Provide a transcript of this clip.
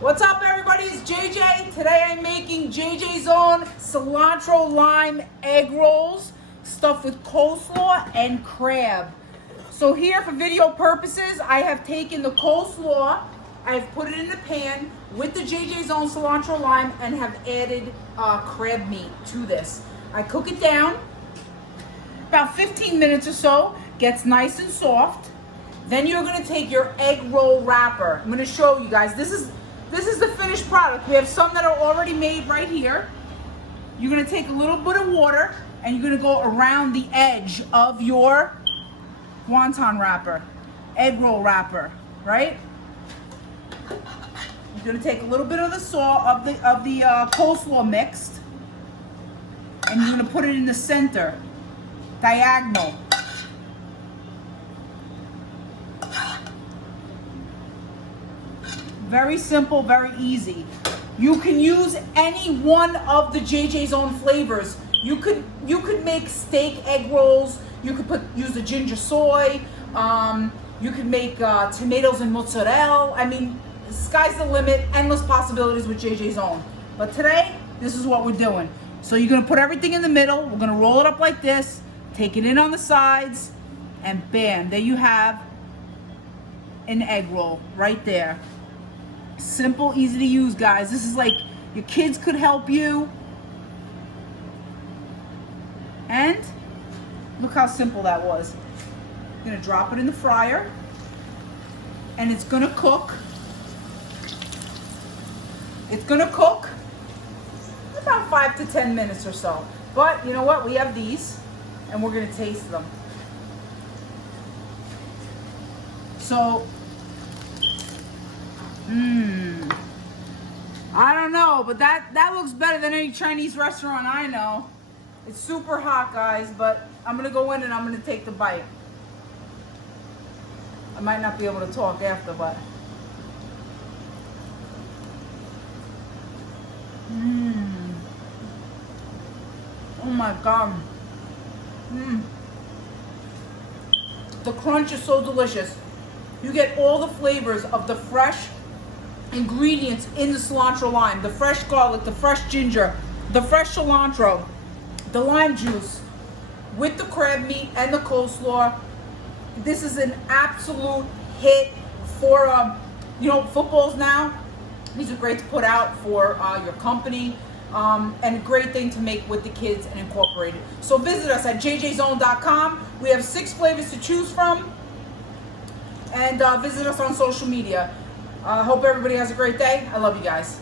What's up, everybody? It's JJ. Today I'm making JJ's own cilantro lime egg rolls stuffed with coleslaw and crab. So here, for video purposes, I have taken the coleslaw, I've put it in the pan with the JJ's own cilantro lime and have added crab meat to this. I cook it down about 15 minutes or so, gets nice and soft. Then you're gonna take your egg roll wrapper. I'm gonna show you guys. This is the finished product. We have some that are already made right here. You're gonna take a little bit of water and you're gonna go around the edge of your wonton wrapper, egg roll wrapper, right? You're gonna take a little bit of the coleslaw mixed, and you're gonna put it in the center, diagonal. Very simple, very easy. You can use any one of the JJ's own flavors. You could make steak egg rolls. You could use the ginger soy. You could make tomatoes and mozzarella. I mean, sky's the limit. Endless possibilities with JJ's own. But today, this is what we're doing. So you're gonna put everything in the middle. We're gonna roll it up like this. Take it in on the sides, and bam! There you have an egg roll right there. Simple, easy to use, guys. This is like your kids could help you. And look how simple that was. You're gonna drop it in the fryer and it's gonna cook. It's gonna cook about 5 to 10 minutes or so. But you know what? We have these and we're gonna taste them. So, I don't know, but that looks better than any Chinese restaurant I know. It's super hot, guys, but I'm gonna go in and I'm gonna take the bite. I might not be able to talk after, but. Oh my God. The crunch is so delicious. You get all the flavors of the fresh ingredients in the cilantro lime, the fresh garlic, the fresh ginger, the fresh cilantro, the lime juice with the crab meat and the coleslaw. This is an absolute hit for footballs now. These are great to put out for your company, and a great thing to make with the kids and incorporate it. So visit us at jjzone.com. We have 6 flavors to choose from, and visit us on social media. I hope everybody has a great day. I love you guys.